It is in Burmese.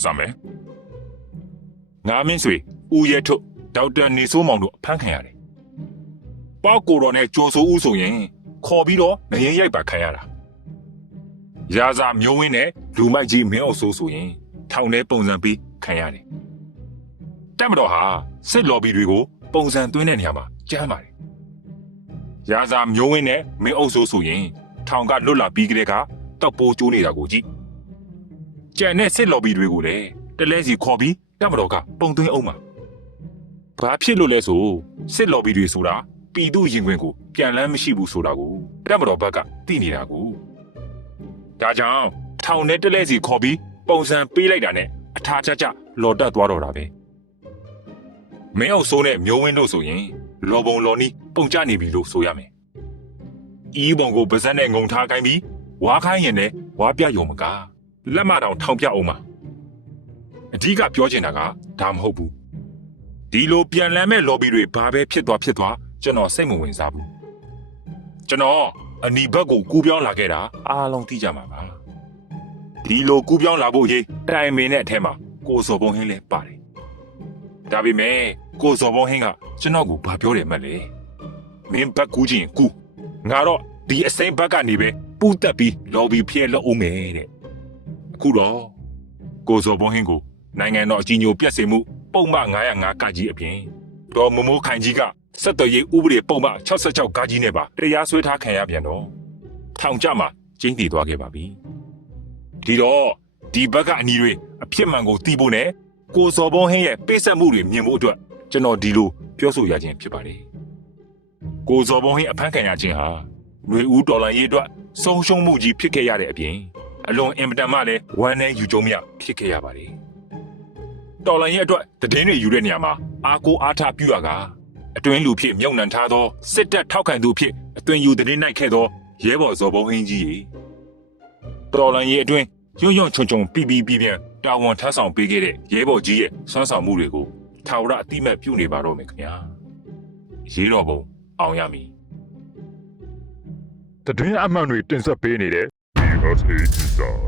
စမ်းမယ်ငါမင်းဆွေဦးရဲထုတ်ဒေါက်တာနေစိုးမောင်တို့အဖမ်းခံရတယ်ပေါက်ကိုတော်နဲ့ကြော်စိုးဦးဆိုရင်ခေါ်ပြီးတော့ငရင်ရိုက်ပါခံရတာရာဇာမျိုးဝင်းနဲ့လူမိုက်ကြီးမင်းအောင်ဆိုးဆိုရင်ထောင်ထဲပုံစံပေးခံရတယ်တက်မတော်ဟာစစ်လော်ဘီတွေကိုပုံစံသွင်းတဲ့နေရာမှာကျမ်းပါတယ်ရာဇာမျိုးဝင်းနဲ့မင်းအောင်ဆိုးဆိုရင်ထောင်ကလွတ်လာပြီးကလေးကတောက်ပိုးကျိုးနေတာကိုကြည့် ကြံတဲ့စစ်လော်ဘီတွေကိုလည်းတလဲစီခေါ်ပြီးတက်မတော်ကပုံသွင်းအောင်မှာဘာဖြစ်လို့လဲဆိုစစ်လော်ဘီတွေဆိုတာပြည်သူရင်ခွင်ကိုပြန်လန်းမရှိဘူးဆိုတာကိုတက်မတော်ဘက်ကသိနေတာကိုဒါကြောင့်ထောင်ထဲတလဲစီခေါ်ပြီးပုံစံပေးလိုက်တာနဲ့အထာချာချာလော်တက်သွားတော့တာပဲမင်းအောင်ဆိုးနဲ့မျိုးဝင်းတို့ဆိုရင်လော်ပုံလော်နီးပုံကြနေပြီလို့ဆိုရမယ်ဤဘုံကိုပါဇက်နဲ့ငုံထားခိုင်းပြီးဝါခိုင်းရင်လည်းဝါပြယုံမက လက်မတောင်ထောင်ပြအောင်ပါအဓိကပြောချင်တာကဒါမဟုတ်ဘူးဒီလိုပြန်လန်းမဲ့ lobby တွေဘာပဲဖြစ်သွားဖြစ်သွားကျွန်တော်စိတ်မဝင်စားဘူးကျွန်တော်အနီဘက်ကိုကူးပြောင်းလာခဲ့တာအားလုံးသိကြမှာပါဒီလိုကူးပြောင်းလာဖို့ရေးတိုင်မင်းနဲ့အထက်မှာကိုစော်ဘုံဟင်းလည်းပါတယ်ဒါပေမဲ့ကိုစော်ဘုံဟင်းကကျွန်တော်ကိုဘာပြောတယ်မလဲမင်းဘက်ကူးခြင်းကူးငါတော့ဒီအစိမ်းဘက်ကနေပဲပူးတက်ပြီးလော်ဘီဖျဲလို့အောင်မယ်တဲ့အ ခုတော့ကိုစောဘုံဟင်းကိုနိုင်ငံတော်အကြီးအကျယ်ပြတ်စေမှုပုံမှန်905ကကြီးအပြင်တော်မမိုးခိုင်ကြီးကစက်တော်ရေးဥပဒေပုံမှန်66ကကြီးနဲ့ပါတရားစွဲထားခံရပြန်တော့ထောင်ကြမှာကျင်းတည်သွားခဲ့ပါပြီဒီတော့ဒီဘက်ကအနီတွေအဖြစ်မှန်ကိုသိဖို့နဲ့ကိုစောဘုံဟင်းရဲ့ပေးဆက်မှုတွေမြင်ဖို့အတွက်ကျွန်တော်ဒီလိုပြောဆိုရခြင်းဖြစ်ပါတယ်ကိုဇော်ဘုံဟင်းအဖမ်းခံရခြင်းဟာຫນွေဦးတော်လန်ရေးအတွက်ဆုံးရှုံးမှုကြီးဖြစ်ခဲ့ရတဲ့အပြင် အလွန်အင်မတန်မှလည်းဝမ်းနည်းယူကြုံမြဖြစ်ခဲ့ရပါတယ်။တော်လန်ရေးအတွက်တည်င်းတွေယူတဲ့နေရာမှာအာကိုအားထားပြုရကအတွင်းလူဖြစ်မြုံနှံထားသောစစ်တပ်ထောက်ခံသူဖြစ်အတွင်းယူတည်င်းနိုင်ခဲ့သောရဲဘော်ဇော်ဘုံဟင်းကြီးရေတော်လန်ရေးအတွင်းရွံ့ရွံ့ချုံချုံပြပြပြပြန်တာဝန်ထမ်းဆောင်ပေးခဲ့တဲ့ရဲဘော်ကြီးရဲ့ဆွမ်းဆောင်မှုတွေကိုထာဝရအတိမတ်ပြုနေပါတော့မယ်ခင်ဗျာ။ရေတော်ဘုံအောင်ရမည်တတွင်းအမှန်တွေတင်ဆက်ပေးနေတဲ့ BSA စာ